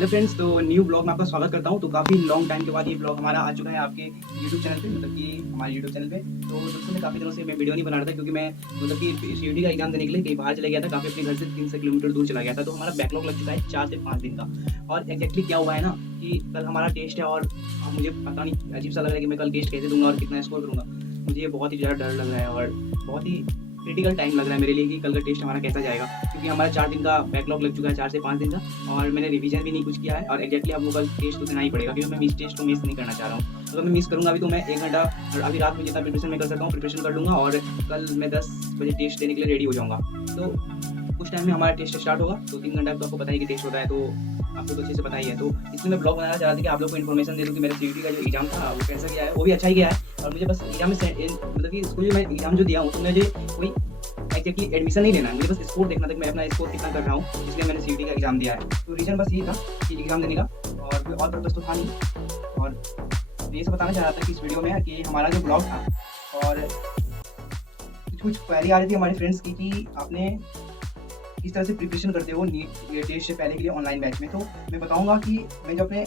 Hello friends, तो new blog में आपका स्वागत करता हूँ। तो काफ़ी लॉन्ग टाइम के बाद ये ब्लॉग हमारा आ चुका है आपके यूट्यूब चैनल पे, मतलब कि हमारे यूट्यूब चैनल पे। तो दोस्तों मैं काफ़ी दिनों से मैं वीडियो नहीं बना रहा था, क्योंकि मैं मतलब कि सीयूईटी का एग्जाम देने के लिए कहीं बाहर चला गया था। काफ़ी अपने घर से 300 किलोमीटर दूर चला गया था। तो हमारा बैकलॉग लग चुका है 4 से 5 दिन का। और एग्जैक्टली क्या हुआ है ना कि कल हमारा टेस्ट है, और अब मुझे पता नहीं, अजीब सा लग रहा है कि मैं कल टेस्ट कैसे दूंगा और कितना स्कोर करूँगा। मुझे बहुत ही ज़्यादा डर लग रहा है और बहुत ही क्रिटिकल टाइम लग रहा है मेरे लिए कि कल का टेस्ट हमारा कैसा जाएगा, क्योंकि हमारा 4 दिन का बैकलॉग लग चुका है, 4 से 5 दिन का। और मैंने रिवीजन भी नहीं कुछ किया है, और एग्जैक्टली अब वो कल टेस्ट तो देना ही पड़ेगा, क्योंकि मैं मिस टेस्ट को मिस नहीं करना चाह रहा हूँ। अगर मैं मिस करूँगा अभी तो मैं 1 घंटा, और अभी रात में जितना प्रिपरेशन मैं कर सकता हूँ प्रिपरेशन कर लूँगा, और कल मैं 10 बजे टेस्ट देने के लिए रेडी हो जाऊँगा। तो कुछ टाइम में हमारा टेस्ट स्टार्ट होगा, 2-3 घंटा तो आपको पता ही कि टेस्ट होता है, तो आपको तो अच्छे से पता ही है। तो इसलिए मैं ब्लॉग बनाना चाह रहा था कि आप लोग को इन्फॉर्मेशन दे दूँ कि मेरा सीयूईटी का जो एग्जाम था वो कैसा गया है। वो भी अच्छा ही गया है, और मुझे बस एग्जाम में मतलब कि इसको जो मैं एग्जाम जो दिया हूँ, तो मुझे कोई एग्जैक्टली एडमिशन नहीं लेना है, मुझे बस स्कोर देखना था कि मैं अपना स्कोर कितना कर रहा हूँ, इसलिए मैंने सीयूईटी का एग्जाम दिया है। तो रीज़न बस ये था कि एग्जाम देने का, और कोई और पर्पज़ तो था नहीं। और ये सब बताना चाह रहा था कि इस वीडियो में कि हमारा जो ब्लॉग था, और कुछ क्वेरी आ रही थी हमारे फ्रेंड्स की कि आपने किस तरह से प्रिपरेशन करते हो नीट टेस्ट से पहले के लिए ऑनलाइन बैच में। तो मैं बताऊंगा कि मैं जो अपने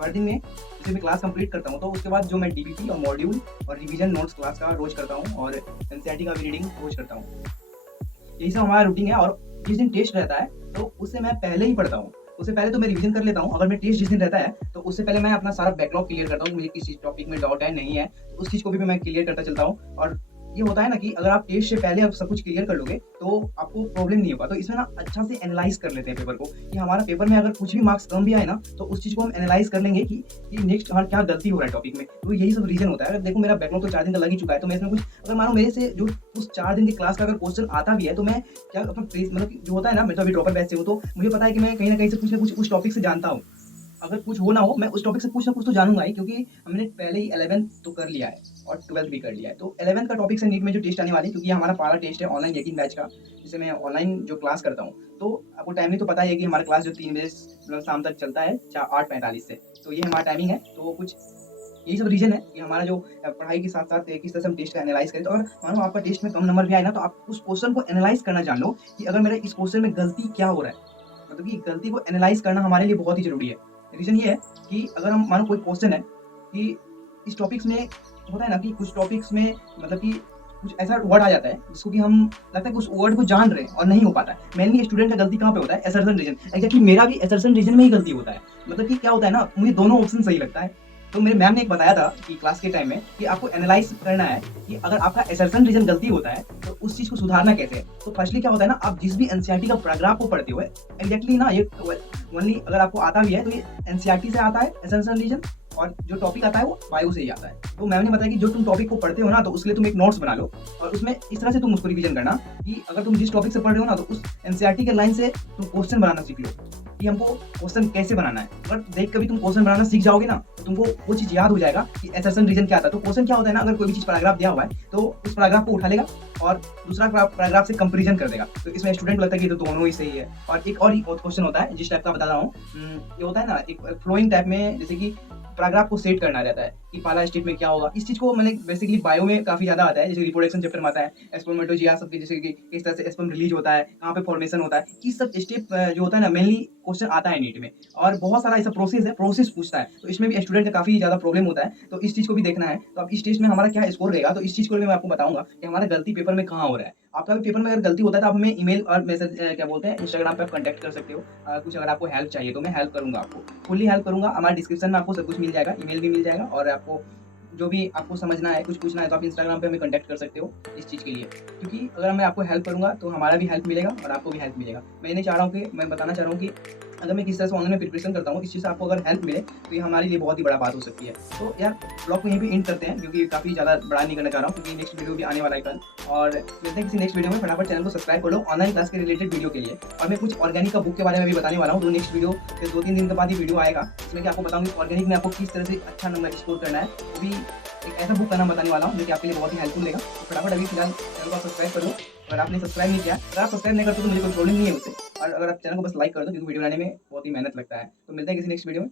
हर दिन में जैसे मैं क्लास कंप्लीट करता हूँ, तो उसके बाद जो मैं डीबीपी और मॉड्यूल और रिवीजन नोट्स क्लास का रोज करता हूँ, और एनसीईआरटी का भी रीडिंग रोज करता हूँ। यही सब हमारा रूटीन है। और जिस दिन टेस्ट रहता है तो उससे मैं पहले ही पढ़ता हूँ, उससे पहले तो मैं रिवीजन कर लेता हूँ। अगर मैं टेस्ट जिस दिन रहता है तो उससे पहले मैं अपना सारा बैकलॉग क्लियर करता हूँ, मुझे किसी टॉपिक में डाउट है नहीं है, उस चीज़ को भी मैं क्लियर करता चलता हूँ। और ये होता है ना कि अगर आप टेस्ट से पहले आप सब कुछ क्लियर कर लोगे तो आपको प्रॉब्लम नहीं होगा। तो इसमें ना अच्छा से एनालाइज कर लेते हैं पेपर को, कि हमारा पेपर में अगर कुछ भी मार्क्स कम भी आए ना, तो उस चीज़ को हम एनालाइज कर लेंगे कि नेक्स्ट हमारा क्या गलती हो रहा है टॉपिक में। तो यही सब रीजन होता है। अगर देखो मेरा बैकलॉग तो 4 दिन का लग ही चुका है, तो मैं इसमें कुछ, अगर मानो मेरे से जो उस 4 दिन की क्लास का अगर क्वेश्चन आता भी है, तो मैं क्या अपना मतलब कि जो होता है ना, मैं तो अभी ड्रॉपर बैच से हूँ, तो मुझे पता है कि मैं कहीं ना कहीं से कुछ ना कुछ उस टॉपिक से जानता हूँ। अगर कुछ हो ना हो, मैं उस टॉपिक से कुछ ना कुछ तो जानूंगा ही, क्योंकि हमने पहले ही 11th तो कर लिया है और 12th भी कर लिया है। तो 11th का टॉपिक से नीट में जो टेस्ट आने वाली है, क्योंकि ये हमारा पहला टेस्ट है ऑनलाइन यकीन बैच का, जिसे मैं ऑनलाइन जो क्लास करता हूँ। तो आपको टाइमिंग तो पता ही है कि हमारा क्लास जो 3 बजे मतलब शाम तक चलता है 8:45 से, तो ये हमारा टाइमिंग है। तो कुछ यही सब रीजन है कि हमारा जो पढ़ाई के साथ साथ किस तरह से हम टेस्ट का एनालाइज करें। तो अगर मानो आपका टेस्ट में कम नंबर भी आए ना, तो आप उस क्वेश्चन को एनालाइज करना जान लो कि अगर मेरे इस क्वेश्चन में गलती क्या हो रहा है, मतलब कि गलती को एनालाइज करना हमारे लिए बहुत ही ज़रूरी है। रीज़न ये है कि अगर हम मानो कोई क्वेश्चन है कि इस टॉपिक्स में होता है ना कि कुछ टॉपिक्स में मतलब कि कुछ ऐसा वर्ड आ जाता है जिसको कि हम लगता है कि उस वर्ड को जान रहे हैं और नहीं हो पाता है। मेनली स्टूडेंट का गलती कहाँ पे होता है? Assertion reason. एग्जैक्टली मेरा भी असर्शन रीजन में ही गलती होता है। मतलब कि क्या होता है ना, मुझे दोनों ऑप्शन सही लगता है। तो मेरे मैम ने एक बताया था कि क्लास के टाइम में कि आपको एनालाइज करना है कि अगर आपका असर्शन रीजन गलती होता है तो उस चीज को सुधारना कैसे है। तो फर्स्टली क्या होता है ना, आप जिस भी एनसीईआरटी का पैराग्राफ को पढ़ते हो एग्जैक्टली ना, ये ओनली अगर आपको आता भी है तो ये एनसीईआरटी से आता है असर्शन रीजन, और जो टॉपिक आता है वो बायो से ही आता है। तो मैम ने बताया कि जो तुम टॉपिक को पढ़ते हो ना, तो उसके लिए तुम एक नोट्स बना लो, और उसमें इस तरह से तुम उसको रिवीजन करना कि अगर तुम जिस टॉपिक से पढ़ रहे हो ना, तो उस एनसीईआरटी के लाइन से तुम क्वेश्चन बनाना सीख लो कि हमको क्वेश्चन कैसे बनाना है। अगर देख कभी तुम क्वेश्चन बनाना सीख जाओगे ना, तो तुमको वो चीज याद हो जाएगा कि असर्शन रीजन क्या आता है। तो क्वेश्चन क्या होता है ना, अगर कोई भी चीज पैराग्राफ दिया हुआ है तो उस पैराग्राफ को उठा लेगा और दूसरा पैराग्राफ से कंपेरिजन कर देगा। तो इसमें स्टूडेंट को लगता है कि तो दोनों ही सही है। और एक और क्वेश्चन होता है जिस टाइप का बता रहा हूँ, ये होता है ना एक फ्लोइंग टाइप में, जैसे कि पैराग्राफ को सेट करना रहता है कि पहला स्टेप में क्या होगा। इस चीज को मैंने बेसिकली बायो में काफी ज्यादा आता है, जैसे रिप्रोडक्शन चैप्टर में आता है, स्पर्मेटोजिया सबके, जैसे कि किस तरह से स्पर्म रिलीज होता है, कहाँ पे फॉर्मेशन होता है, इस सब स्टेप जो होता है ना, मेनली क्वेश्चन आता है नीट में। और बहुत सारा ऐसा प्रोसेस है, प्रोसेस पूछता है, तो इसमें भी स्टूडेंट का काफी ज्यादा प्रॉब्लम होता है। तो इस चीज को भी देखना है। तो अब इस टेस्ट में हमारा क्या स्कोर रहेगा, तो इस चीज को भी मैं आपको बताऊंगा कि हमारा गलती पेपर में कहाँ हो रहा है। आपका भी पेपर में अगर गलती होता है तो आप हमें ईमेल और मैसेज क्या बोलते हैं, इंस्टाग्राम पे आप कॉन्टैक्ट कर सकते हो। कुछ अगर आपको हेल्प चाहिए तो मैं हेल्प करूंगा, आपको फुल्ली हेल्प करूंगा। हमारे डिस्क्रिप्शन में आपको सब कुछ मिल जाएगा, ईमेल भी मिल जाएगा, और आपको जो भी आपको समझना है, कुछ पूछना है, तो आप इंस्टाग्राम पे हमें कॉन्टैक्ट कर सकते हो इस चीज़ के लिए। क्योंकि अगर मैं आपको हेल्प करूंगा तो हमारा भी हेल्प मिलेगा और आपको भी हेल्प मिलेगा। मैं नहीं चाह रहा हूँ कि, मैं बताना चाह रहा हूँ कि अगर मैं किस तरह से ऑनलाइन में प्रिपरेशन करता हूँ, इस चीज़ से आपको अगर हेल्प मिले तो ये हमारे लिए बहुत ही बड़ा बात हो सकती है। तो यार ब्लॉग को यहीं पे एंड करते हैं, क्योंकि काफ़ी ज़्यादा बड़ा नहीं करना चाह रहा हूँ, क्योंकि नेक्स्ट वीडियो भी आने वाला है कल। और मिलते हैं किसी नेक्स्ट वीडियो में। फटाफट चैनल को सब्सक्राइब कर लो ऑनलाइन क्लास के रिलेटेड वीडियो के लिए। और मैं कुछ ऑर्गेनिक का बुक के बारे में भी बताने वाला हूँ, तो नेक्स्ट वीडियो के 2-3 दिन के बाद ही वीडियो आएगा, इसमें कि आपको बताऊँगी ऑर्गेनिक में आपको किस तरह से अच्छा नंबर स्कोर करना है। वो भी एक ऐसा बुक का नाम बताने वाला हूँ जो कि आपके लिए बहुत ही हेल्पफुल रहेगा। तो फटाफट अभी फिलहाल चैनल को सब्सक्राइब कर लो। अगर आपने सब्सक्राइब नहीं किया, अगर आप सब्सक्राइब नहीं करते तो मुझे कोई प्रॉब्लम नहीं है उससे, और अगर आप चैनल को बस लाइक कर दो, क्योंकि वीडियो बनाने में बहुत ही मेहनत लगता है। तो मिलते हैं किसी नेक्स्ट वीडियो में।